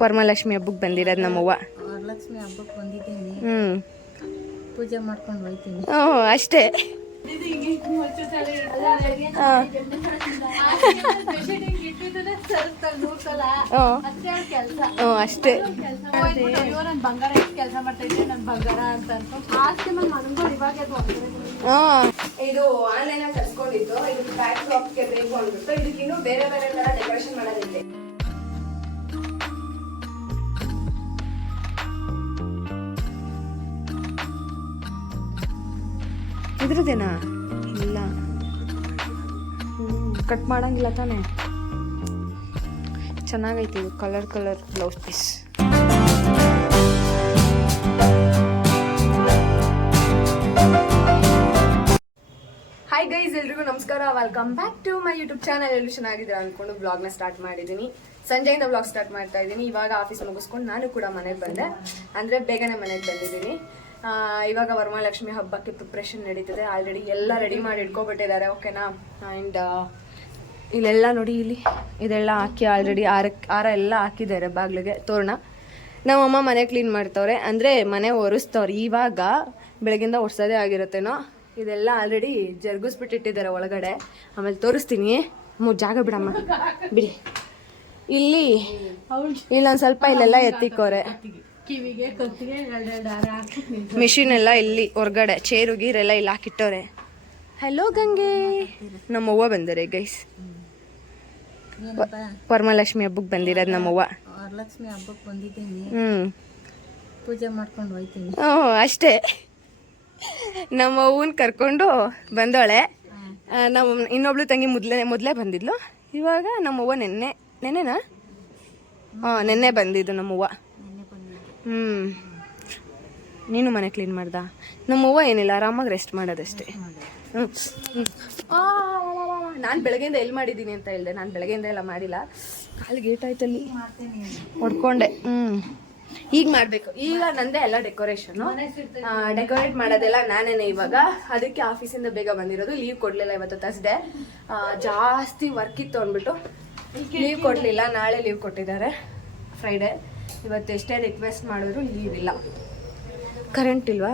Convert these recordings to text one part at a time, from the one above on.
ವರಮಹಾಲಕ್ಷ್ಮಿ ಹಬ್ಬಕ್ಕೆ ಬಂದಿರೋದು ನಮ್ಮವ್ವ. ವರಲಕ್ಷ್ಮಿ ಹಬ್ಬಕ್ಕೆ ಬಂದಿದ್ದೀನಿ. ಹ್ಞೂ ಪೂಜೆ ಮಾಡ್ಕೊಂಡು ಹೋಯ್ತೀನಿ. ಹ್ಞೂ ಅಷ್ಟೇ. ಅಷ್ಟೇ ಬಂಗಾರ ಕೆಲಸ ಮಾಡ್ತಾ ಇದ್ದೆ ನನ್ ಬಂಗಾರ ಅಂತ ಅನ್ಕೊಂಡು. ಆಸ್ತಿ ಮೇಲೆ ಮನಗೂ ಇವಾಗ ಹಾ ಇದು ಆನ್ಲೈನ್ ಅಲ್ಲಿ ತರ್ಸ್ಕೊಂಡಿದ್ದು. ಇದು ಬ್ಯಾಕ್ ಶಾಪ್ಗೆ ಬೇಕು ಅಂದ್ಬಿಟ್ಟು. ಇದಕ್ಕಿನ್ನೂ ಬೇರೆ ಬೇರೆ ತರ ಡೆಕೋರೇಷನ್ ಮಾಡೋದಿದೆ. ಇದ್ರದ್ದೇನಾ ಇಲ್ಲ. ಕಟ್ ಮಾಡಂಗಿಲ್ಲ ತಾನೇ. ಚೆನ್ನಾಗೈತೆ ಇದು colour colour blouse piece hi guys ಎಲ್ರಿಗೂ ನಮಸ್ಕಾರ. Welcome back to my YouTube channel ಎಲ್ಲರೂ ಚೆನ್ನಾಗಿದ್ದೀರಾ ಅನ್ಕೊಂಡು ಬ್ಲಾಗ್ನ ಸ್ಟಾರ್ಟ್ ಮಾಡಿದ್ದೀನಿ. ಸಂಜೆಯಿಂದ ಬ್ಲಾಗ್ ಸ್ಟಾರ್ಟ್ ಮಾಡ್ತಾ ಇದ್ದೀನಿ. ಇವಾಗ ಆಫೀಸ್ ಮುಗಿಸ್ಕೊಂಡು ನಾನು ಕೂಡ ಮನೆಗೆ ಬಂದೆ. ಅಂದರೆ ಬೇಗನೆ ಮನೆಗೆ ಬಂದಿದ್ದೀನಿ. ಇವಾಗ ವರಮಹಾಲಕ್ಷ್ಮಿ ಹಬ್ಬಕ್ಕೆ ಪ್ರಿಪ್ರೇಷನ್ ನಡೀತಿದೆ. ಆಲ್ರೆಡಿ ಎಲ್ಲ ರೆಡಿ ಮಾಡಿ ಇಟ್ಕೊಬಿಟ್ಟಿದ್ದಾರೆ. ಓಕೆನಾ ಆ್ಯಂಡ್ ಇಲ್ಲೆಲ್ಲ ನೋಡಿ ಇಲ್ಲಿ. ಇದೆಲ್ಲ ಹಾಕಿ ಆಲ್ರೆಡಿ ಆರ ಆರ ಎಲ್ಲ ಹಾಕಿದ್ದಾರೆ ಬಾಗಿಲಿಗೆ. ತೋರಣ? ನಮ್ಮಮ್ಮ ಮನೆ ಕ್ಲೀನ್ ಮಾಡ್ತವ್ರೆ. ಅಂದರೆ ಮನೆ ಒರೆಸ್ತವ್ರೆ. ಇವಾಗ ಬೆಳಗಿಂದ ಒರ್ಸೋದೇ ಆಗಿರುತ್ತೇನೋ? ಇದೆಲ್ಲ ಆಲ್ರೆಡಿ ಜರುಗಿಸ್ಬಿಟ್ಟಿಟ್ಟಿದ್ದಾರೆ ಒಳಗಡೆ. ಆಮೇಲೆ ತೋರಿಸ್ತೀನಿ. ಮೂರು ಜಾಗ ಬಿಡಮ್ಮ. ಬಿಡಿ. ಇಲ್ಲಿ ಇಲ್ಲೊಂದು ಸ್ವಲ್ಪ ಇಲ್ಲೆಲ್ಲ ಎತ್ತಿಕೋರೆ ಕಿವಿಗೆ ಕತ್ತಿಗೆ ಎರಡೆರಡು ಹಾರ ಹಾಕಿ ಮಿಷಿನ್ ಎಲ್ಲ ಇಲ್ಲಿ ಹೊರ್ಗಡೆ ಚೇರು ಗೀರೆಲ್ಲ ಇಲ್ಲಿ ಹಾಕಿಟ್ಟವ್ರೆ. ಹಲೋ ಗಂಗೆ. ನಮ್ಮವ್ವ ಬಂದರೆ ಗೈಸ್ ವರಮಹಾಲಕ್ಷ್ಮಿ ಹಬ್ಬಕ್ಕೆ ಬಂದಿರೋದು ನಮ್ಮವ್ವ. ವರಲಕ್ಷ್ಮಿ ಹಬ್ಬಕ್ಕೆ ಬಂದಿದ್ದೀನಿ. ಹ್ಞೂ ಪೂಜೆ ಮಾಡ್ಕೊಂಡು ಹೋಯ್ತೀನಿ. ಹ್ಞೂ ಅಷ್ಟೇ. ನಮ್ಮ ಅವ್ವನ ಕರ್ಕೊಂಡು ಬಂದೋಳೆ ನಮ್ಮ ಇನ್ನೊಬ್ಳು ತಂಗಿ ಮೊದಲೇ ಮೊದಲೇ ಬಂದಿದ್ಲು. ಇವಾಗ ನಮ್ಮವ್ವ ನೆನ್ನೆ ನೆನ್ನೆನಾ? ಹಾಂ ನೆನ್ನೆ ಬಂದಿದ್ದು ನಮ್ಮವ್ವ. ಹ್ಞೂ ನೀನು ಮನೆ ಕ್ಲೀನ್ ಮಾಡ್ದ? ನಮ್ಮವ್ವ ಏನಿಲ್ಲ, ಆರಾಮಾಗಿ ರೆಸ್ಟ್ ಮಾಡೋದಷ್ಟೇ. ಹ್ಞೂ ನಾನು ಬೆಳಗ್ಗೆಯಿಂದ ಎಲ್ಲಿ ಮಾಡಿದ್ದೀನಿ ಅಂತ ಹೇಳಿದೆ. ನಾನು ಬೆಳಗ್ಗೆಯಿಂದ ಎಲ್ಲ ಮಾಡಿಲ್ಲ. ಕಾಲಿಗೆ ಆಯ್ತಲ್ಲಿ. ಹೊಡ್ಕೊಂಡೆ. ಹ್ಞೂ ಈಗ ಮಾಡಬೇಕು. ಈಗ ನಂದೇ ಎಲ್ಲ ಡೆಕೋರೇಷನು ಡೆಕೋರೇಟ್ ಮಾಡೋದೆಲ್ಲ ನಾನೇನೆ ಇವಾಗ. ಅದಕ್ಕೆ ಆಫೀಸಿಂದ ಬೇಗ ಬಂದಿರೋದು. ಲೀವ್ ಕೊಡಲಿಲ್ಲ ಇವತ್ತು ತರ್ಸ್ಡೆ ಜಾಸ್ತಿ ವರ್ಕ್ ಇತ್ತು ಅಂದ್ಬಿಟ್ಟು ಲೀವ್ ಕೊಡಲಿಲ್ಲ. ನಾಳೆ ಲೀವ್ ಕೊಟ್ಟಿದ್ದಾರೆ. ಫ್ರೈಡೆ ಇವತ್ತು ಎಷ್ಟೇ ರಿಕ್ವೆಸ್ಟ್ ಮಾಡಿದ್ರು ಲೀವ್ ಇಲ್ಲ. ಕರೆಂಟ್ ಇಲ್ವಾ?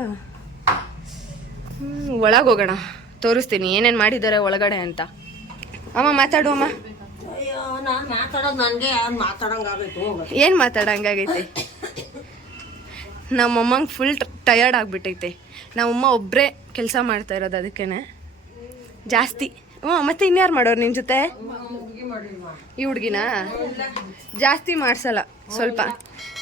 ಒಳಗೆ ಹೋಗೋಣ. ತೋರಿಸ್ತೀನಿ. ಏನೇನು ಮಾಡಿದ್ದಾರೆ ಒಳಗಡೆ ಅಂತ. ಅಮ್ಮ ಮಾತಾಡು ಅಮ್ಮ. ಅಯ್ಯೋ ನಾನು ಮಾತಾಡೋದು ನನಗೆ ಯಾರು ಮಾತಾಡೋಂಗಾಗೈತು ಹೋಗ ಏನು ಮಾತಾಡಂಗಾಗೈತೆ ನಮ್ಮಮ್ಮಂಗೆ ಫುಲ್ ಟಯರ್ಡ್ ಆಗಿಬಿಟ್ಟೈತೆ. ನಮ್ಮಮ್ಮ ಒಬ್ಬರೇ ಕೆಲಸ ಮಾಡ್ತಾ ಇರೋದು ಅದಕ್ಕೇನೆ. ಜಾಸ್ತಿ. ಹ್ಞೂ ಮತ್ತೆ ಇನ್ಯಾರು ಮಾಡೋರು ನಿನ್ನ ಜೊತೆ? ಈ ಹುಡುಗಿನ? ಜಾಸ್ತಿ ಮಾಡ್ಸಲ್ಲ. ಸ್ವಲ್ಪ.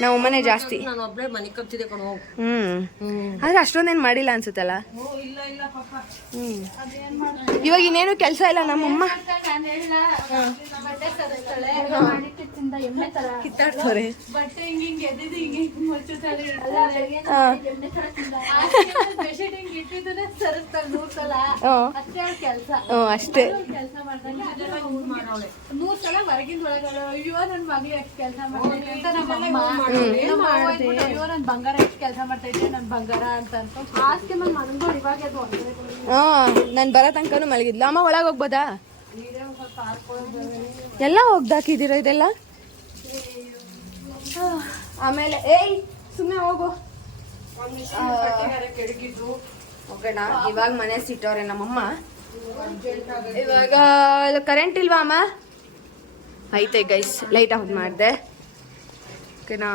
ನಾವು ಜಾಸ್ತಿ. ನಾನು ಒಬ್ಬಳೇ ಮನೆ ಜಾಸ್ತಿ ಕಣ. ಹೋಗು ಹ್ಞೂ ಆದ್ರೆ ಅಷ್ಟೊಂದೇನು ಮಾಡಿಲ್ಲ ಅನ್ಸುತ್ತಲ್ಲ? ಹ್ಮ್. ಇವಾಗ ಇನ್ನೇನು ಕೆಲಸ ಇಲ್ಲ ನಮ್ಮಮ್ಮ? ಕಿತ್ತಾಡ್ತಾರೆ. ಅಷ್ಟೇ ಅವ್ಳ ಕೆಲ್ಸ. ಹ್ಞೂ ಅಷ್ಟೇ. ಕೆಲ್ಸ ಮಾಡ್ದಂಗೆ ಅದೆಲ್ಲ ನೂರ್ ಸಲ ಹೊರಗಿಂದ ಒಳಗಡೆ ಅಯ್ಯೋ ನನ್ ಕೆಲ್ಸ ಅಂತ ನಮ್ಮ ಅಮ್ಮ. ನಮ್ಮ ಅವ್ವ ಇದ್ಬಿಟ್ಟು, ಅಯ್ಯೋ ನನ್ ಬಂಗಾರ ಎಷ್ಟು ಕೆಲ್ಸ ನನ್ ಬಂಗಾರ ಅಂತ ಅನ್ಕೊಂಡು ಆಸ್ತಿ ಮೇಲೆ ಮನಗೂ ಇವಾಗ ಅದು ಹ್ಞೂ ನಾನು ಬರೋ ತನಕನೂ ಮಲಗಿದ್ಲು. ಅಮ್ಮ ಒಳಗೆ ಹೋಗ್ಬೋದಾ? ಎಲ್ಲ ಹೋಗ್ದಾಕಿದ್ದೀರಾ ಇದೆಲ್ಲ? ಆ, ಆಮೇಲೆ ಏಯ್ ಸುಮ್ಮನೆ ಹೋಗು. ಹೋಗೋಣ. ಇವಾಗ ಮನೆ ಸಿಟ್ಟವ್ರೆ ನಮ್ಮಮ್ಮ. ಇವಾಗ ಕರೆಂಟ್ ಇಲ್ವಾ ಅಮ್ಮ? ಐತೆ ಗೈಸ್ ಲೈಟ್ ಆಫ್ ಮಾಡಿದೆ. ಓಕೆನಾ?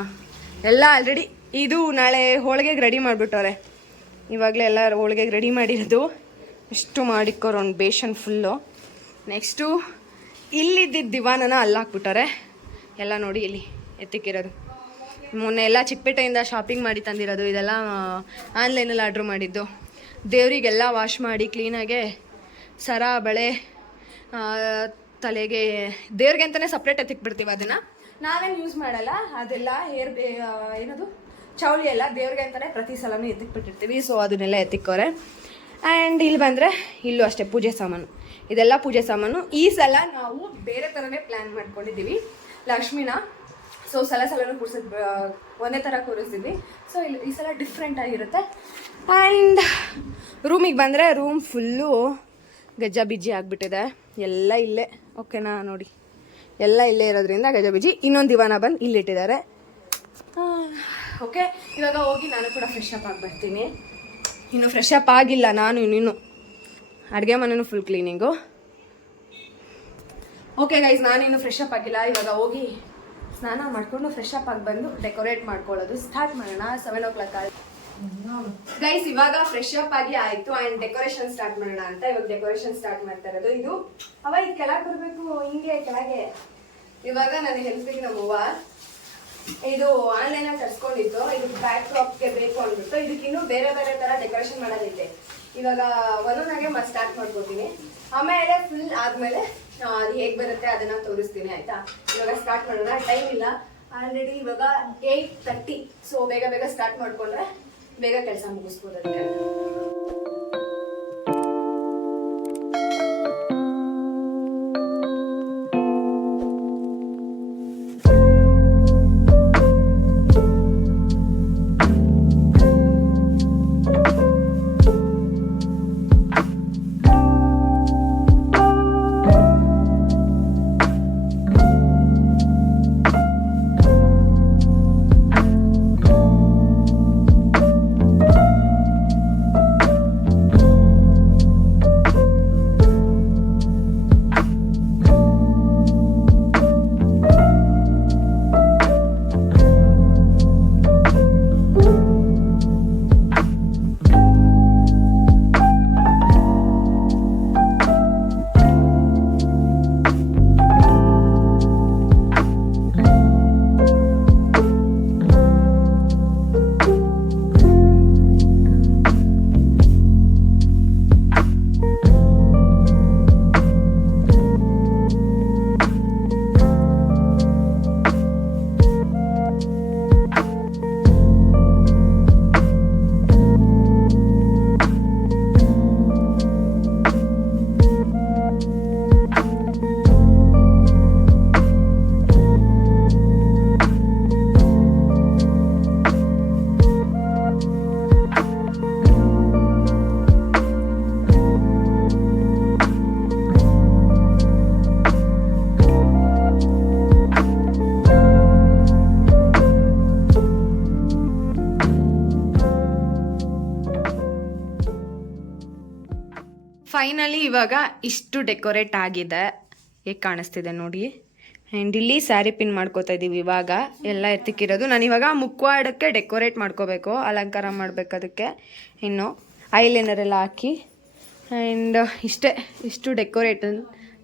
ಎಲ್ಲ ಆಲ್ರೆಡಿ ಇದು ನಾಳೆ ಹೋಳಿಗೆಗೆ ರೆಡಿ ಮಾಡಿಬಿಟ್ಟವ್ರೆ ಇವಾಗಲೇ ಎಲ್ಲ ಹೋಳಿಗೆಗೆ ರೆಡಿ ಮಾಡಿರೋದು. ಇಷ್ಟು ಮಾಡಿಕ್ಕೋರು ಒಂದು ಬೇಷನ್ ಫುಲ್ಲು ನೆಕ್ಸ್ಟು ಇಲ್ಲಿದ್ದಿದ್ದ ದಿವಾನನ ಅಲ್ಲಿ ಹಾಕ್ಬಿಟ್ಟವ್ರೆ ಎಲ್ಲ ನೋಡಿ ಇಲ್ಲಿ ಎತ್ತಿಕ್ಕಿರೋದು. ಮೊನ್ನೆ ಎಲ್ಲ ಚಿಕ್ಕಪೇಟೆಯಿಂದ ಶಾಪಿಂಗ್ ಮಾಡಿ ತಂದಿರೋದು. ಇದೆಲ್ಲ ಆನ್ಲೈನಲ್ಲಿ ಆರ್ಡ್ರ್ ಮಾಡಿದ್ದು. ದೇವರಿಗೆಲ್ಲ ವಾಶ್ ಮಾಡಿ ಕ್ಲೀನಾಗೆ ಸರ, ಬಳೆ ತಲೆಗೆ ದೇವ್ರಿಗೆ ಅಂತಲೇ ಸಪ್ರೇಟ್ ಎತ್ತಿಕ್ಬಿಡ್ತೀವಿ ಅದನ್ನು? ನಾವೇನು ಯೂಸ್ ಮಾಡಲ್ಲ, ಅದೆಲ್ಲ ಹೇರ್ ಏನದು, ಚೌಳಿ ಎಲ್ಲ ದೇವ್ರಿಗೆ ಅಂತಲೇ ಪ್ರತಿ ಸಲನೂ ಎತ್ತಿಕ್ಬಿಟ್ಟಿರ್ತೀವಿ ಸೊ ಅದನ್ನೆಲ್ಲ ಎತ್ತಿಕ್ಕೋರೆ. ಆ್ಯಂಡ್ ಇಲ್ಲಿ ಬಂದರೆ, ಇಲ್ಲೂ ಅಷ್ಟೇ ಪೂಜೆ ಸಾಮಾನು. ಇದೆಲ್ಲ ಪೂಜೆ ಸಾಮಾನು. ಈ ಸಲ ನಾವು ಬೇರೆ ಥರನೇ ಪ್ಲ್ಯಾನ್ ಮಾಡ್ಕೊಂಡಿದ್ದೀವಿ. ಲಕ್ಷ್ಮಿನ ಸೊ ಸಲ ಸಲನೂ ಕೂರಿಸಿದ್ ಒಂದೇ ಥರ ಕೂರಿಸಿದ್ವಿ. ಸೊ ಇಲ್ಲಿ ಈ ಸಲ ಡಿಫ್ರೆಂಟ್ ಆಗಿರುತ್ತೆ. ಆ್ಯಂಡ್ ರೂಮಿಗೆ ಬಂದರೆ ರೂಮ್ ಫುಲ್ಲು ಗಜ್ಜಾ ಬಿಜ್ಜಿ ಆಗಿಬಿಟ್ಟಿದೆ. ಎಲ್ಲ ಇಲ್ಲೇ. ಓಕೆನಾ ನೋಡಿ. ಎಲ್ಲ ಇಲ್ಲೇ ಇರೋದ್ರಿಂದ ಗಜಬಿಜಿ ಇನ್ನೊಂದು ದಿವಾನ ಬಂದು ಇಲ್ಲಿಟ್ಟಿದ್ದಾರೆ. ಓಕೆ ಇವಾಗ ಹೋಗಿ ನಾನು ಕೂಡ ಫ್ರೆಶ್ ಅಪ್ ಆಗಿ ಬರ್ತೀನಿ. ಇನ್ನು ಫ್ರೆಶ್ ಅಪ್ ಆಗಿಲ್ಲ ನಾನು ಇನ್ನೂ ಅಡುಗೆ ಮನೇನು ಫುಲ್ ಕ್ಲೀನಿಂಗು ಓಕೆ ಗೈಸ್ ನಾನಿನ್ನು ಫ್ರೆಶ್ ಅಪ್ ಆಗಿಲ್ಲ. ಇವಾಗ ಹೋಗಿ ಸ್ನಾನ ಮಾಡಿಕೊಂಡು ಫ್ರೆಶ್ ಅಪ್ ಆಗಿ ಬಂದು ಡೆಕೋರೇಟ್ ಮಾಡ್ಕೊಳ್ಳೋದು ಸ್ಟಾರ್ಟ್ ಮಾಡೋಣ. ಸೆವೆನ್ ಓ ಕ್ಲಾಕ್ ಆಗಿ ಗೈಸ್ ಇವಾಗ ಫ್ರೆಶ್ ಅಪ್ ಆಗಿ ಆಯ್ತು ಅಂಡ್ ಡೆಕೋರೇಷನ್ ಸ್ಟಾರ್ಟ್ ಮಾಡೋಣ ಅಂತ. ಇವಾಗ ಡೆಕೋರೇಷನ್ ಸ್ಟಾರ್ಟ್ ಮಾಡ್ತಾ ಇರೋದು. ಇದು ಅವ ಇದು ಕೆಳಗೆ ಬರಬೇಕು, ಹಿಂಗೆ ಕೆಳಗೆ. ಇವಾಗ ನಾನು ಹೆಲ್ಪಿಗೆ ನಮ್ಮವ್ವ ಇದು ಆನ್ಲೈನ್ ಅಲ್ಲಿ ತರ್ಸ್ಕೊಂಡಿದ್ದು ಇದು ಬ್ಯಾಕ್ಗೆ ಬೇಕು ಅಂದ್ಬಿಟ್ಟು. ಇದಕ್ಕೆ ಇನ್ನೂ ಬೇರೆ ಬೇರೆ ತರ ಡೆಕೋರೇಷನ್ ಮಾಡೋದಿದೆ. ಇವಾಗ ಒಂದೊಂದಾಗೆ ಮತ್ತೆ ಸ್ಟಾರ್ಟ್ ಮಾಡ್ಕೋತೀನಿ. ಆಮೇಲೆ ಫುಲ್ ಆದ್ಮೇಲೆ ಅದು ಹೇಗ್ ಬರುತ್ತೆ ಅದನ್ನ ತೋರಿಸ್ತೀನಿ, ಆಯ್ತಾ? ಇವಾಗ ಸ್ಟಾರ್ಟ್ ಮಾಡೋಣ. ಟೈಮ್ ಇಲ್ಲ. ಆಲ್ರೆಡಿ ಇವಾಗ ಏಯ್ಟ್ ತರ್ಟಿ ಸೊ ಬೇಗ ಬೇಗ ಸ್ಟಾರ್ಟ್ ಮಾಡ್ಕೊಂಡ್ರೆ ಬೇಗ ಕೆಲಸ ಮುಗಿಸ್ಬೋದಕ್ಕೆ ಫೈನಲಿ ಇವಾಗ ಇಷ್ಟು ಡೆಕೋರೇಟ್ ಆಗಿದೆ. ಹೇಗೆ ಕಾಣಿಸ್ತಿದೆ ನೋಡಿ. ಆ್ಯಂಡ್ ಇಲ್ಲಿ ಸ್ಯಾರಿ ಪಿನ್ ಮಾಡ್ಕೋತಾ ಇದ್ದೀವಿ ಇವಾಗ. ಎಲ್ಲ ಎತ್ತಿಕ್ಕಿರೋದು. ನಾನು ಇವಾಗ ಮುಖವಾಡಕ್ಕೆ ಡೆಕೋರೇಟ್ ಮಾಡ್ಕೋಬೇಕು. ಅಲಂಕಾರ ಮಾಡ್ಬೇಕು ಅದಕ್ಕೆ. ಇನ್ನು ಐಲೈನರ್ ಎಲ್ಲ ಹಾಕಿ. ಆ್ಯಂಡ್ ಇಷ್ಟೇ, ಇಷ್ಟು ಡೆಕೋರೇಟ್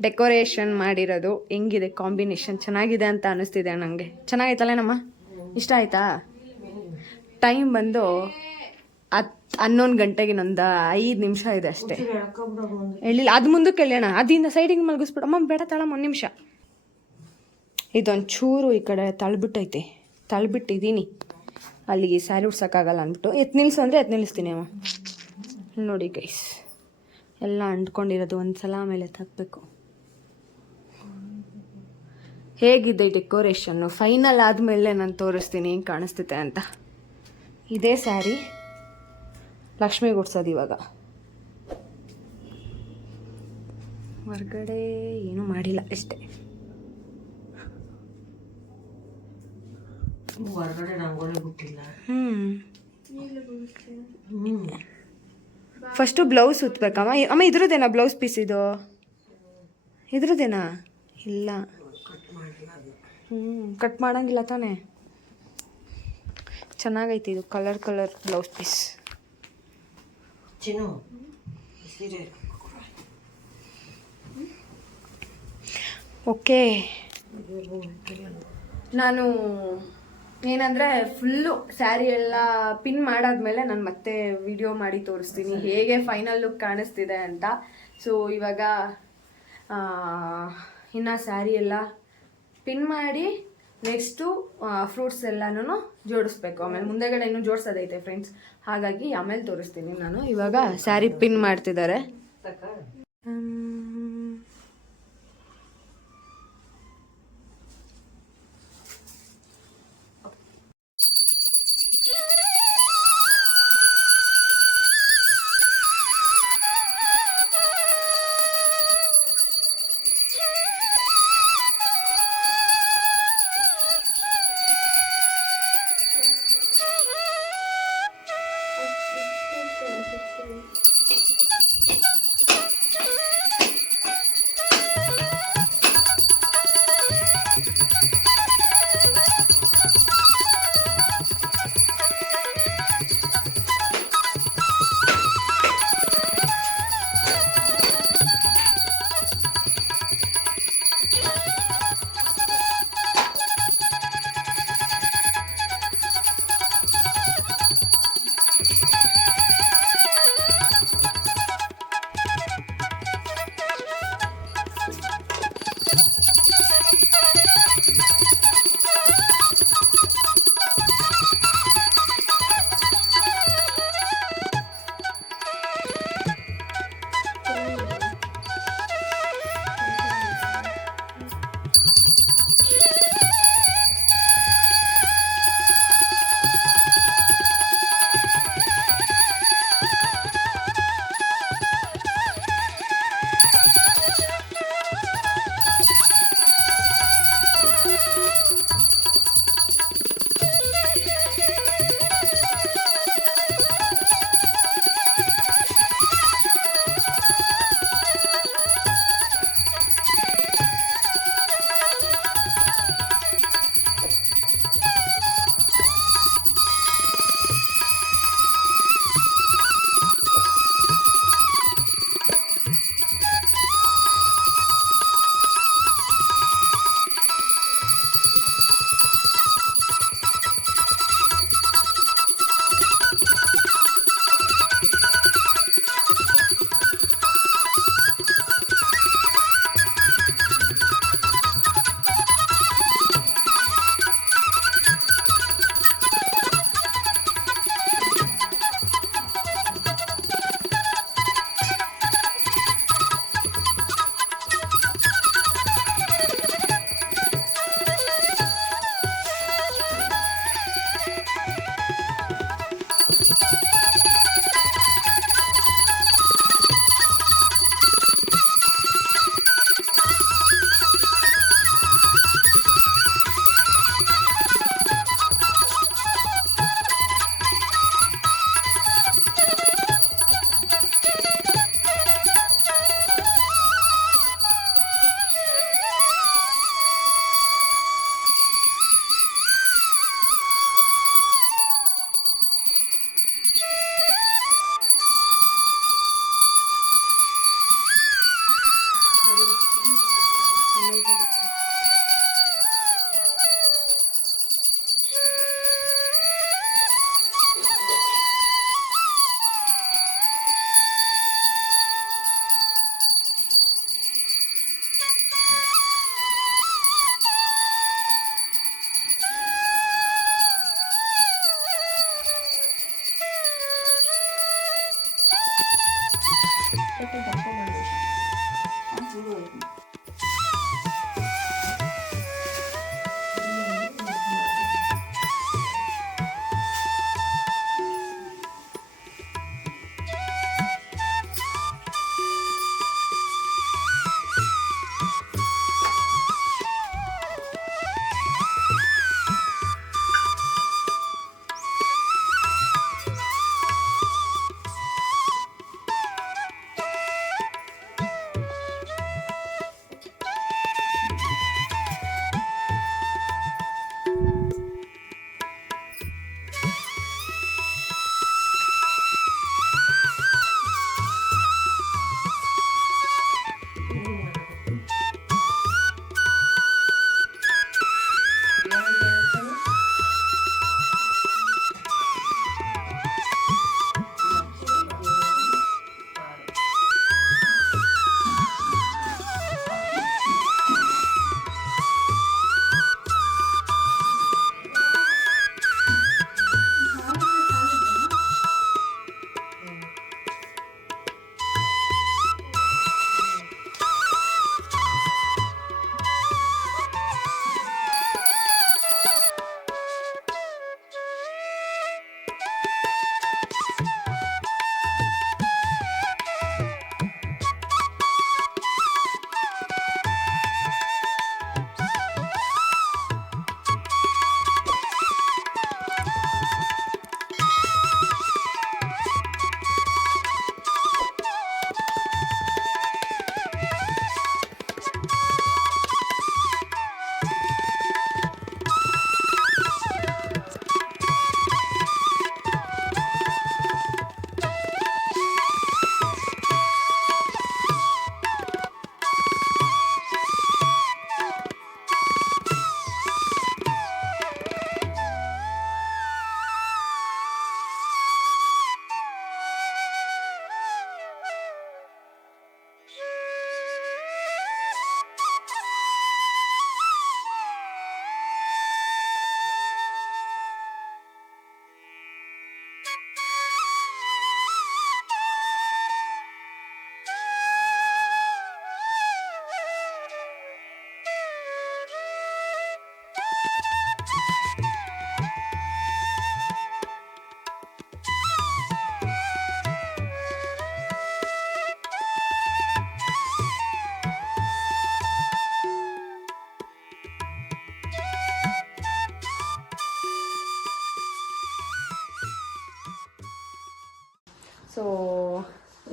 ಡೆಕೋರೇಷನ್ ಮಾಡಿರೋದು. ಹೆಂಗಿದೆ ಕಾಂಬಿನೇಷನ್ ಚೆನ್ನಾಗಿದೆ ಅಂತ ಅನ್ನಿಸ್ತಿದೆ ನನಗೆ ಚೆನ್ನಾಗೈತಲ್ಲ ನಮ್ಮ ಇಷ್ಟ ಆಯಿತಾ? ಟೈಮ್ ಬಂದು ಹತ್ತು ಹನ್ನೊಂದು ಗಂಟೆಗೆ ಇನ್ನೊಂದು ಐದು ನಿಮಿಷ ಇದೆ ಅಷ್ಟೇ. ಹೇಳಿಲ್ಲ ಅದು ಮುಂದಕ್ಕೆ ಹೇಳೋಣ ಅದಿಂದ ಸೈಡಿಗೆ ಮಲಗಿಸ್ಬಿಡು. ಅಮ್ಮ ಬೇಡ ತಳಮ್ಮ ಒಂದು ನಿಮಿಷ. ಇದೊಂದು ಚೂರು ಈ ಕಡೆ ತಳ್ಬಿಟ್ಟೈತೆ. ತಳ್ಬಿಟ್ಟಿದ್ದೀನಿ ಅಲ್ಲಿಗೆ ಸ್ಯಾರಿ ಉಡ್ಸೋಕ್ಕಾಗಲ್ಲ ಅಂದ್ಬಿಟ್ಟು. ಎತ್ ನಿಲ್ಸು ಅಂದರೆ ಎತ್ ನಿಲ್ಲಿಸ್ತೀನಿ ಅಮ್ಮ. ನೋಡಿ ಗೈಸ್ ಎಲ್ಲ ಅಂಟ್ಕೊಂಡಿರೋದು ಒಂದು ಸಲ ಆಮೇಲೆ ತಪ್ಪಬೇಕು ಹೇಗಿದೆ ಡೆಕೋರೇಷನ್ನು ಫೈನಲ್ ಆದಮೇಲೆ ನಾನು ತೋರಿಸ್ತೀನಿ ಹೆಂಗೆ ಕಾಣಿಸ್ತಿದೆ ಅಂತ. ಇದೇ ಸ್ಯಾರಿ ಲಕ್ಷ್ಮಿ ಗುಡ್ಸೋದು ಇವಾಗ. ಹೊರಗಡೆ ಏನೂ ಮಾಡಿಲ್ಲ ಅಷ್ಟೇ. ಹೊರಗಡೆ ರಂಗೋಲಿ ಬಿಟ್ಟಿಲ್ಲ. ಹ್ಞೂ ಫಸ್ಟು ಬ್ಲೌಸ್ ಉತ್ಬೇಕಮ್ಮ. ಅಮ್ಮ ಇದ್ರದ್ದೇನಾ ಬ್ಲೌಸ್ ಪೀಸ್ ಇದು? ಇದ್ರದ್ದೇನಾ ಇಲ್ಲ. ಹ್ಞೂ ಕಟ್ ಮಾಡಂಗಿಲ್ಲ ತಾನೇ. ಚೆನ್ನಾಗೈತಿ ಇದು ಕಲರ್ ಕಲರ್ ಬ್ಲೌಸ್ ಪೀಸ್ ಚಿನ್ನು ಸೀರೆ ಓಕೆ. ನಾನು ಏನಂದರೆ ಫುಲ್ಲು ಸ್ಯಾರಿ ಎಲ್ಲ ಪಿನ್ ಮಾಡಾದ್ಮೇಲೆ ನಾನು ಮತ್ತೆ ವಿಡಿಯೋ ಮಾಡಿ ತೋರಿಸ್ತೀನಿ. ಹೇಗೆ ಫೈನಲ್ ಲುಕ್ ಕಾಣಿಸ್ತಿದೆ ಅಂತ. ಸೊ ಇವಾಗ ಇನ್ನು ಸ್ಯಾರಿ ಎಲ್ಲ ಪಿನ್ ಮಾಡಿ ನೆಕ್ಸ್ಟು ಫ್ರೂಟ್ಸ್ ಎಲ್ಲನೂ ಜೋಡಿಸ್ಬೇಕು. ಆಮೇಲೆ ಮುಂದೆಗಡೆ ಇನ್ನೂ ಜೋಡಿಸೋದೈತೆ ಫ್ರೆಂಡ್ಸ್ ಹಾಗಾಗಿ ಆಮೇಲೆ ತೋರಿಸ್ತೀನಿ ನಾನು. ಇವಾಗ ಸ್ಯಾರಿ ಪಿನ್ ಮಾಡ್ತಿದ್ದಾರೆ.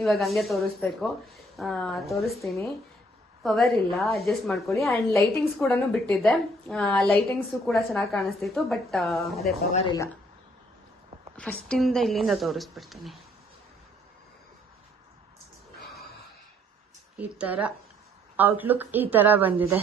ಇವಾಗ ಹಂಗೆ ತೋರಿಸ್ಬೇಕು. ತೋರಿಸ್ತೀನಿ. ಪವರ್ ಇಲ್ಲ ಅಡ್ಜಸ್ಟ್ ಮಾಡ್ಕೊಳ್ಳಿ. ಆ್ಯಂಡ್ ಲೈಟಿಂಗ್ಸ್ ಕೂಡ ಬಿಟ್ಟಿದ್ದೆ. ಲೈಟಿಂಗ್ಸು ಕೂಡ ಚೆನ್ನಾಗಿ ಕಾಣಿಸ್ತಿತ್ತು ಬಟ್ ಅದೇ ಪವರ್ ಇಲ್ಲ. ಫಸ್ಟಿಂದ ಇಲ್ಲಿಂದ ತೋರಿಸ್ಬಿಡ್ತೀನಿ. ಈ ಥರ ಔಟ್ಲುಕ್ ಈ ಥರ ಬಂದಿದೆ.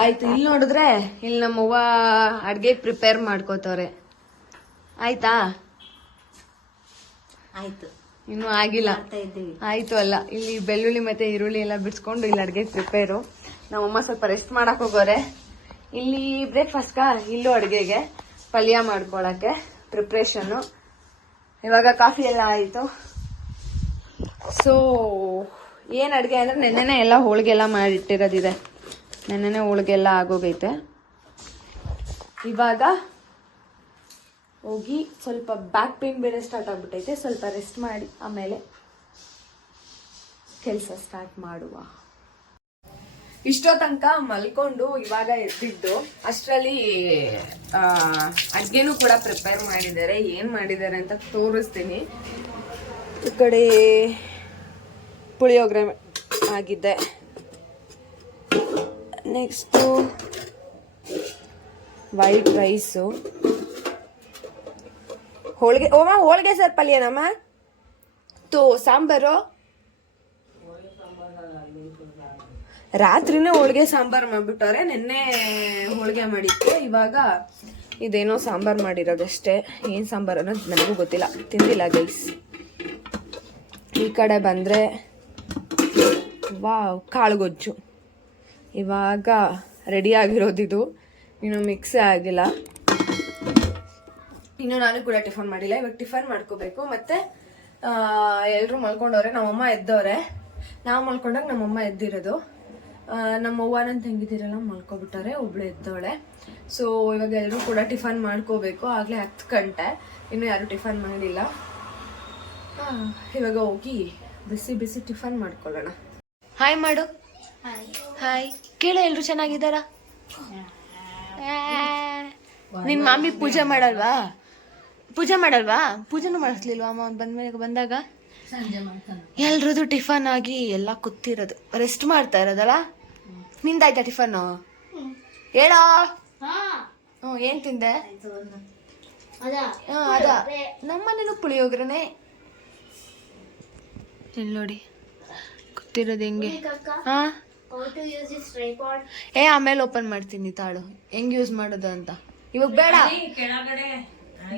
ಆಯ್ತು ಇಲ್ಲಿ ನೋಡಿದ್ರೆ ಇಲ್ಲಿ ನಮ್ಮವ್ವ ಅಡ್ಗೆ ಪ್ರಿಪೇರ್ ಮಾಡ್ಕೋತವ್ರೆ. ಆಯ್ತಾ? ಆಯ್ತು. ಇನ್ನು ಆಗಿಲ್ಲ. ಆಯ್ತು ಅಲ್ಲ ಇಲ್ಲಿ ಬೆಳ್ಳುಳ್ಳಿ ಮತ್ತೆ ಈರುಳ್ಳಿ ಎಲ್ಲ ಬಿಡ್ಸ್ಕೊಂಡು ಇಲ್ಲಿ ಅಡ್ಗೆ ಪ್ರಿಪೇರು ನಮ್ಮಮ್ಮ ಸ್ವಲ್ಪ ರೆಸ್ಟ್ ಮಾಡಕ್ ಹೋಗೋರೆ. ಇಲ್ಲಿ ಬ್ರೇಕ್ಫಾಸ್ಟ್ಗ ಇಲ್ಲೂ ಅಡ್ಗೆಗೆ ಪಲ್ಯ ಮಾಡ್ಕೊಳಕ್ಕೆ ಪ್ರಿಪ್ರೇಷನ್ ಇವಾಗ ಕಾಫಿ ಎಲ್ಲ ಆಯ್ತು. ಸೊ ಏನ್ ಅಡ್ಗೆ ಅಂದ್ರೆ ನೆನ್ನೆನೆ ಎಲ್ಲ ಹೋಳಿಗೆ ಎಲ್ಲ ಮಾಡಿಟ್ಟಿರೋದಿದೆ. ನೆನ್ನೆನೆ ಹೋಳಿಗೆ ಎಲ್ಲ ಆಗೋಗೈತೆ. ಇವಾಗ ಹೋಗಿ ಸ್ವಲ್ಪ ಬ್ಯಾಕ್ ಪೇನ್ ಬೇರೆ ಸ್ಟಾರ್ಟ್ ಆಗ್ಬಿಟ್ಟೈತೆ, ಸ್ವಲ್ಪ ರೆಸ್ಟ್ ಮಾಡಿ ಆಮೇಲೆ ಕೆಲಸ ಸ್ಟಾರ್ಟ್ ಮಾಡುವ. ಇಷ್ಟೋ ತನಕ ಮಲ್ಕೊಂಡು ಇವಾಗ ಎದ್ದಿದ್ದು. ಅಷ್ಟರಲ್ಲಿ ಅಡ್ಗೆನೂ ಕೂಡ ಪ್ರಿಪೇರ್ ಮಾಡಿದ್ದಾರೆ. ಏನು ಮಾಡಿದ್ದಾರೆ ಅಂತ ತೋರಿಸ್ತೀನಿ. ಈ ಕಡೆ ಪುಳಿಯೋಗರೆ ಆಗಿದೆ ನೆಕ್ಸ್ಟು ವೈಟ್ ರೈಸು ಹೋಳಿಗೆ ಓಮ ಹೋಳಿಗೆ ಸರ್ ಪಲ್ಯನಮ್ಮ ತೋ, ಸಾಂಬಾರು? ರಾತ್ರಿನೇ ಹೋಳಿಗೆ ಸಾಂಬಾರ್ ಮಾಡಿಬಿಟ್ಟವ್ರೆ. ನಿನ್ನೆ ಹೋಳಿಗೆ ಮಾಡಿತ್ತು. ಇವಾಗ ಇದೇನೋ ಸಾಂಬಾರ್ ಮಾಡಿರೋದಷ್ಟೇ. ಏನು ಸಾಂಬಾರು ಅನ್ನೋದು ನನಗೂ ಗೊತ್ತಿಲ್ಲ. ತಿಂದಿಲ್ಲ ಗೈಸ್ ಈ ಕಡೆ ಬಂದರೆ, ವಾವ್, ಕಾಳುಗೊಜ್ಜು. ಇವಾಗ ರೆಡಿ ಆಗಿರೋದಿದು. ಇನ್ನು ಮಿಕ್ಸೇ ಆಗಿಲ್ಲ. ಇನ್ನು ನಾನು ಕೂಡ ಟಿಫನ್ ಮಾಡಿಲ್ಲ. ಇವಾಗ ಟಿಫನ್ ಮಾಡ್ಕೋಬೇಕು. ಮತ್ತೆ ಎಲ್ಲರೂ ಮಲ್ಕೊಂಡವ್ರೆ, ನಮ್ಮಮ್ಮ ಎದ್ದವ್ರೆ. ನಾವು ಮಲ್ಕೊಂಡಾಗ ನಮ್ಮಮ್ಮ ಎದ್ದಿರೋದು. ನಮ್ಮ ನನ್ನ ತಂಗಿದಿರೆಲ್ಲ ಮಲ್ಕೊಬಿಟ್ಟಾರೆ ಒಬ್ಳು ಎದ್ದವಳೆ. ಸೊ ಇವಾಗ ಎಲ್ಲರೂ ಕೂಡ ಟಿಫನ್ ಮಾಡ್ಕೋಬೇಕು. ಆಗಲೇ ಹತ್ತು ಗಂಟೆ. ಇನ್ನು ಯಾರು ಟಿಫನ್ ಮಾಡಿಲ್ಲ. ಇವಾಗ ಹೋಗಿ ಬಿಸಿ ಬಿಸಿ ಟಿಫನ್ ಮಾಡ್ಕೊಳ್ಳೋಣ. ಹಾಯ್ ಮಾಡು. ಹಾಯ್ ಕೇಳ ಎಲ್ರು ಚೆನ್ನಾಗಿದ್ದಾರಾ? ನಿನ್ ಮಾಮಿ ಪೂಜೆ ಮಾಡಲ್ವಾ? ಪೂಜೆ ಮಾಡಲ್ವಾ? ಪೂಜೆನೂ ಮಾಡಿಸ್ಲಿಲ್ವಾ ಅಮ್ಮ? ಅವ್ನು ಬಂದ್ಮೇಲೆ ಬಂದಾಗ? ಎಲ್ರದ್ದು ಟಿಫನ್ ಆಗಿ ಎಲ್ಲ ಕೂತಿರೋದು. ರೆಸ್ಟ್ ಮಾಡ್ತಾ ಇರೋದಲ್ಲ? ನಿಂದಾಯ್ತಾ ಟಿಫನ್ನು? ಹೇಳೋ? ಹ್ಞೂ ಏನು ತಿಂದೆ? ಹಾಂ ಅದ. ನಮ್ಮನೇನು ಪುಳಿಯೋಗ್ರನೆ. ಇಲ್ಲಿ ನೋಡಿ. ಕೂತಿರೋದು ಹೆಂಗೆ? ಹಾಂ? ಏ ಆಮೇಲೆ ಓಪನ್ ಮಾಡ್ತೀನಿ ತಾಳು. ಹೆಂಗ್ ಯೂಸ್ ಮಾಡೋದು ಅಂತ. ಇವಾಗ ಬೇಡ. ಕೆಳಗಡೆ.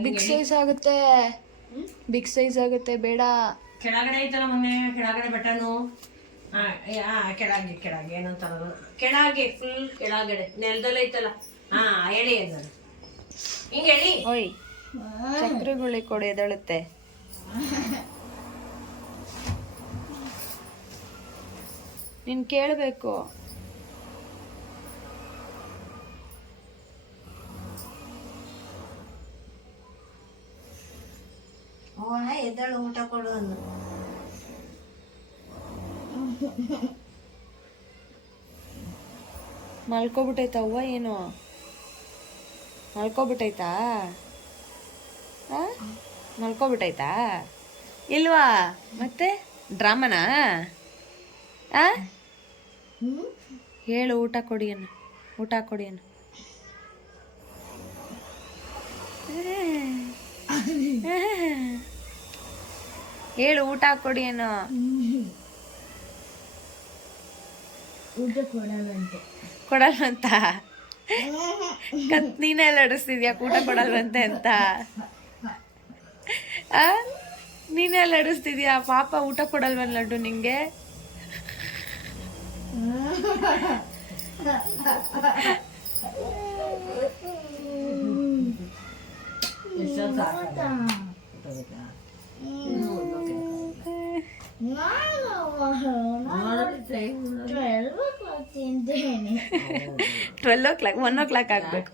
ಬಿಗ್ ಸೈಜ್ ಆಗುತ್ತೆ. ಬಿಗ್ ಸೈಜ್ ಆಗುತ್ತೆ ಬೇಡ. ಕೆಳಗಡೆ ಐತಲ್ಲ ಮೊನ್ನೆ ಕೆಳಗಡೆ ಬಟನು ಹಾ ಏ- ಹಾ ಕೆಳಗೆ ಕೆಳಗೆ ಏನಂತಾರ ಅದು? ಕೆಳಗೆ ಫುಲ್ ಕೆಳಗಡೆ. ನೆಲದಲ್ಲಿ ಐತಲ್ಲ. ಹಾ ಹೇಳಿ ಅದನ್ನ. ಹಿಂಗ್ ಹೇಳಿ ಓಯ್ ಚಕ್ರಗುಳಿ ಕೊಡಿ ಎದಳುತ್ತೆ. ನೀನ್ ಕೇಳಬೇಕು. ಎದ್ದಳು ಊಟ ಕೊಡು ಅಂದು ಮಲ್ಕೊಬಿಟ್ಟೈತಾ ಅವ್ವ ಏನು? ಮಲ್ಕೊಬಿಟ್ಟೈತಾ? ಮಲ್ಕೊಬಿಟ್ಟೈತಾ? ಇಲ್ವಾ? ಮತ್ತೆ? ಡ್ರಾಮನಾ? ಆ? ಹೇಳು ಊಟ ಕೊಡಿ ಅನ್ನು ಊಟ ಕೊಡಿಯನ್ನು ಹೇಳು ಊಟ ಕೊಡಿ ಕೊಡಲ್ವಂತೆ. ಕೊಡಲ್ವಂತ? ಕತ್ ನೀನೇ ಅಡಿಸ್ತಿದ್ಯಾ ಊಟ ಕೊಡಲ್ವಂತೆ ಅಂತ? ಆ? ನೀನೇ ಲಡಿಸ್ತಿದ್ಯಾ ಪಾಪ ಊಟ ಕೊಡಲ್ವನ್ ಲಡ್ಡು ನಿಂಗೆ? ಟ್ವೆಲ್ ಓ ಕ್ಲಾಕ್ ಒನ್ ಓ ಕ್ಲಾಕ್ ಆಗ್ಬೇಕು.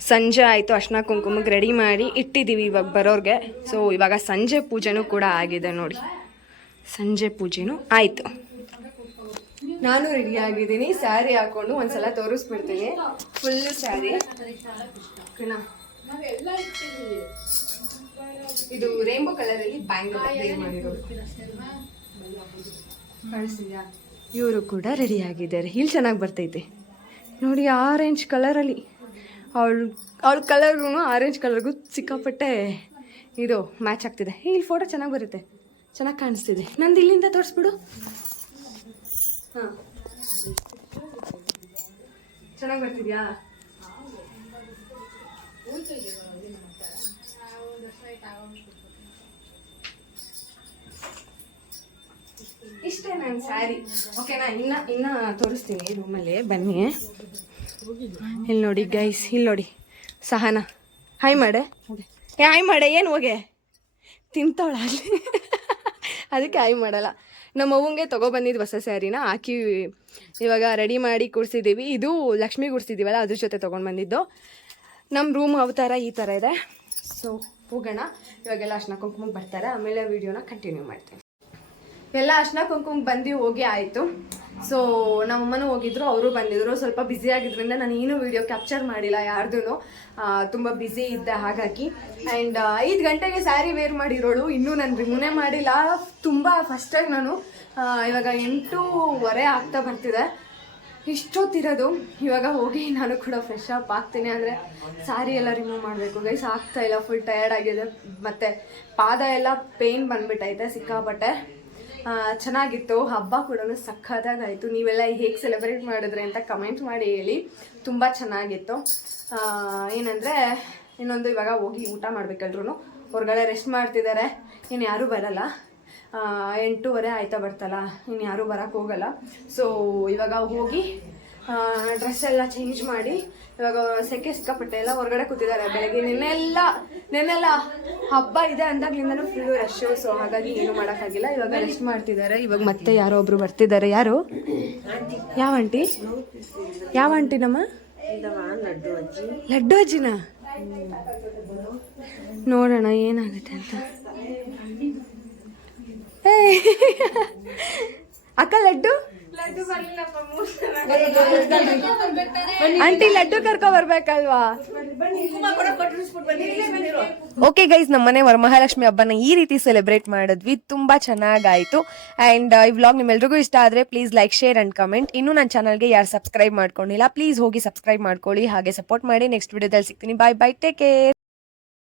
ಸಂಜೆ ಆಯಿತು, ಅರ್ಶನ ಕುಂಕುಮಕ್ಕೆ ರೆಡಿ ಮಾಡಿ ಇಟ್ಟಿದ್ದೀವಿ ಇವಾಗ ಬರೋರಿಗೆ. ಸೊ ಇವಾಗ ಸಂಜೆ ಪೂಜೆನೂ ಕೂಡ ಆಗಿದೆ ನೋಡಿ. ಸಂಜೆ ಪೂಜೆನೂ ಆಯಿತು. ನಾನು ರೆಡಿ ಆಗಿದ್ದೀನಿ ಸ್ಯಾರಿ ಹಾಕೊಂಡು ಒಂದ್ಸಲ ತೋರಿಸ್ಬಿಡ್ತೀನಿ. ಫುಲ್ ಸ್ಯಾರಿ ಇದು ರೇಂಬೋ ಕಲರಲ್ಲಿ ಬ್ಯಾಂಗಲ್ ಮಾಡಿರೋದು. ಇವರು ಕೂಡ ರೆಡಿ ಆಗಿದ್ದಾರೆ. ಇಲ್ಲಿ ಚೆನ್ನಾಗಿ ಬರ್ತೈತೆ. ನೋಡಿ ಆರೆಂಜ್ ಕಲರಲ್ಲಿ ಅವಳು, ಅವಳ ಕಲರ್ಗೂ ಆರೆಂಜ್ ಕಲರ್ಗೂ ಸಿಕ್ಕಾಪಟ್ಟೆ ಇದು ಮ್ಯಾಚ್ ಆಗ್ತಿದೆ. ಇಲ್ಲಿ ಫೋಟೋ ಚೆನ್ನಾಗಿ ಬರುತ್ತೆ. ಚೆನ್ನಾಗಿ ಕಾಣಿಸ್ತಿದೆ. ನಂದು ಇಲ್ಲಿಂದ ತೋರಿಸ್ಬಿಡು. ಚೆನ್ನಾಗಿ ಬರ್ತಿದ್ಯಾ? ಇಷ್ಟೇ ನನ್ನ ಸ್ಯಾರಿ ಓಕೆನಾ ಇನ್ನ ಇನ್ನ ತೋರಿಸ್ತೀನಿ ರೂಮಲ್ಲಿ ಬನ್ನಿ. ಇಲ್ಲಿ ನೋಡಿ ಗೈಸ್ ಇಲ್ಲಿ ನೋಡಿ. ಸಹನ. ಹಾಯ್ ಮಾಡೆ. ಏ ಹಾಯ್ ಮಾಡೆ, ಏನು ಹೋಗೆ? ತಿಂತವಳಲ್ಲಿ ಅದಕ್ಕೆ ಹಾಯ್ ಮಾಡಲ್ಲ. ನಮ್ಮ ಅವ್ವಂಗೆ ತೊಗೊಬಂದಿದ್ದು ಹೊಸ ಸ್ಯಾರಿನ ಹಾಕಿ ಇವಾಗ ರೆಡಿ ಮಾಡಿ ಕೂರಿಸಿದ್ದೀವಿ ಇದು ಲಕ್ಷ್ಮಿ ಗುಡ್ಸಿದ್ದೀವಲ್ಲ ಅದ್ರ ಜೊತೆ ತೊಗೊಂಡು ಬಂದಿದ್ದು ನಮ್ಮ ರೂಮ್ ಅವತಾರ ಈ ಥರ ಇದೆ. ಸೊ ಹೋಗೋಣ. ಇವಾಗೆಲ್ಲ ಅರ್ಶಿನ ಕುಂಕುಮಕ್ಕೆ ಬರ್ತಾರೆ. ಆಮೇಲೆ ವೀಡಿಯೋನ ಕಂಟಿನ್ಯೂ ಮಾಡ್ತೀನಿ. ಎಲ್ಲ ಅರ್ಶಿನ ಕುಂಕುಮಕ್ಕೆ ಬಂದು ಹೋಗಿ ಆಯಿತು. ಸೊ ನಮ್ಮಮ್ಮನೂ ಹೋಗಿದ್ರು, ಅವರು ಬಂದಿದ್ರು. ಸ್ವಲ್ಪ ಬ್ಯುಸಿ ಆಗಿದ್ರಿಂದ ನಾನು ಏನೂ ವಿಡಿಯೋ ಕ್ಯಾಪ್ಚರ್ ಮಾಡಿಲ್ಲ ಯಾರ್ದು ತುಂಬ ಬ್ಯುಸಿ ಇದ್ದೆ ಹಾಗಾಗಿ. ಆ್ಯಂಡ್ ಐದು ಗಂಟೆಗೆ ಸ್ಯಾರಿ ವೇರ್ ಮಾಡಿರೋಳು. ಇನ್ನೂ ನಾನು ರಿಮೂನೇ ಮಾಡಿಲ್ಲ. ತುಂಬ ಫಸ್ಟಾಗಿ ನಾನು. ಇವಾಗ ಎಂಟೂವರೆ ಆಗ್ತಾ ಬರ್ತಿದೆ. ಇಷ್ಟೊತ್ತಿರೋದು. ಇವಾಗ ಹೋಗಿ ನಾನು ಕೂಡ ಫ್ರೆಶ್ ಅಪ್ ಆಗ್ತೀನಿ. ಅಂದರೆ ಸಾರಿ ಎಲ್ಲ ರಿಮೂವ್ ಮಾಡಬೇಕು. ಗೈಸ್ ಆಗ್ತಾ ಇಲ್ಲ. ಫುಲ್ ಟಯರ್ಡ್ ಆಗಿದೆ. ಮತ್ತು ಪಾದ ಎಲ್ಲ ಪೇನ್ ಬಂದ್ಬಿಟ್ಟೈತೆ ಸಿಕ್ಕಾಪಟ್ಟೆ. ಚೆನ್ನಾಗಿತ್ತು. ಹಬ್ಬ ಕೂಡ ಸಖತ್ತಾಗಾಯಿತು. ನೀವೆಲ್ಲ ಹೇಗೆ ಸೆಲೆಬ್ರೇಟ್ ಮಾಡಿದ್ರೆ ಅಂತ ಕಮೆಂಟ್ ಮಾಡಿ ಹೇಳಿ. ತುಂಬ ಚೆನ್ನಾಗಿತ್ತು. ಏನಂದರೆ, ಇನ್ನೊಂದು ಇವಾಗ ಹೋಗಿ ಊಟ ಮಾಡ್ಬೇಕೆಲ್ರು ಹೊರಗಡೆ ರೆಸ್ಟ್ ಮಾಡ್ತಿದ್ದಾರೆ ಇನ್ನು ಯಾರೂ ಬರಲ್ಲ. ಎಂಟೂವರೆ ಆಯ್ತಾ ಬರ್ತಲ್ಲ. ಇನ್ನು ಯಾರೂ ಬರೋಕ್ಕೆ ಹೋಗಲ್ಲ. ಸೊ ಇವಾಗ ಹೋಗಿ ಡ್ರೆಸ್ ಎಲ್ಲ ಚೇಂಜ್ ಮಾಡಿ ಇವಾಗ ಸೆಕೆ ಸಿಕ್ಕಾಪಟ್ಟೆ ಎಲ್ಲ ಹೊರಗಡೆ ಕೂತಿದ್ದಾರೆ. ಬೆಳಗ್ಗೆ ನಿನ್ನೆಲ್ಲ ನಿನ್ನೆಲ್ಲ ಹಬ್ಬ ಇದೆ ಅಂದಾಗ್ಲಿಂದನೂ ಫುಲ್ಲು ರಶ್ ಸೊ ಹಾಗಾಗಿ ಏನು ಮಾಡೋಕ್ಕಾಗಿಲ್ಲ. ಇವಾಗ ರೆಸ್ಟ್ ಮಾಡ್ತಿದ್ದಾರೆ. ಇವಾಗ ಮತ್ತೆ ಯಾರೋ ಒಬ್ರು ಬರ್ತಿದ್ದಾರೆ. ಯಾರು? ಯಾವ ಆಂಟಿ? ಯಾವ ಆಂಟಿ ನಮ್ಮ ಲಡ್ಡು ಅಜ್ಜಿನ? ನೋಡೋಣ, ಏನಾಗುತ್ತೆ ಅಂತ. ಅಕ್ಕ ಲಡ್ಡು? ಆಂಟಿ ಲಡ್ಡು ಕರ್ಕೊ ಬರ್ಬೇಕಲ್ವಾ? ಓಕೆ ಗೈಸ್ ನಮ್ಮ ಮನೆ ವರಮಹಾಲಕ್ಷ್ಮಿ ಹಬ್ಬನ ಈ ರೀತಿ ಸೆಲೆಬ್ರೇಟ್ ಮಾಡಿದ್ವಿ. ತುಂಬಾ ಚೆನ್ನಾಗಾಯ್ತು. ಅಂಡ್ ಈ ವ್ಲಾಗ್ ನಿಮ್ಮೆಲ್ರಿಗೂ ಇಷ್ಟ ಆದ್ರೆ please like share and comment ಇನ್ನು ನನ್ನ ಚಾನಲ್ಗೆ ಯಾರು ಸಬ್ಸ್ಕ್ರೈಬ್ ಮಾಡ್ಕೊಂಡಿಲ್ಲ ಪ್ಲೀಸ್ ಹೋಗಿ ಸಬ್ಸ್ಕ್ರೈಬ್ ಮಾಡ್ಕೊಳ್ಳಿ ಹಾಗೆ ಸಪೋರ್ಟ್ ಮಾಡಿ. ನೆಕ್ಸ್ಟ್ ವಿಡಿಯೋದಲ್ಲಿ ಸಿಗ್ತೀನಿ. ಬಾಯ್ ಬೈ ಟೇಕ್ ಕೇರ್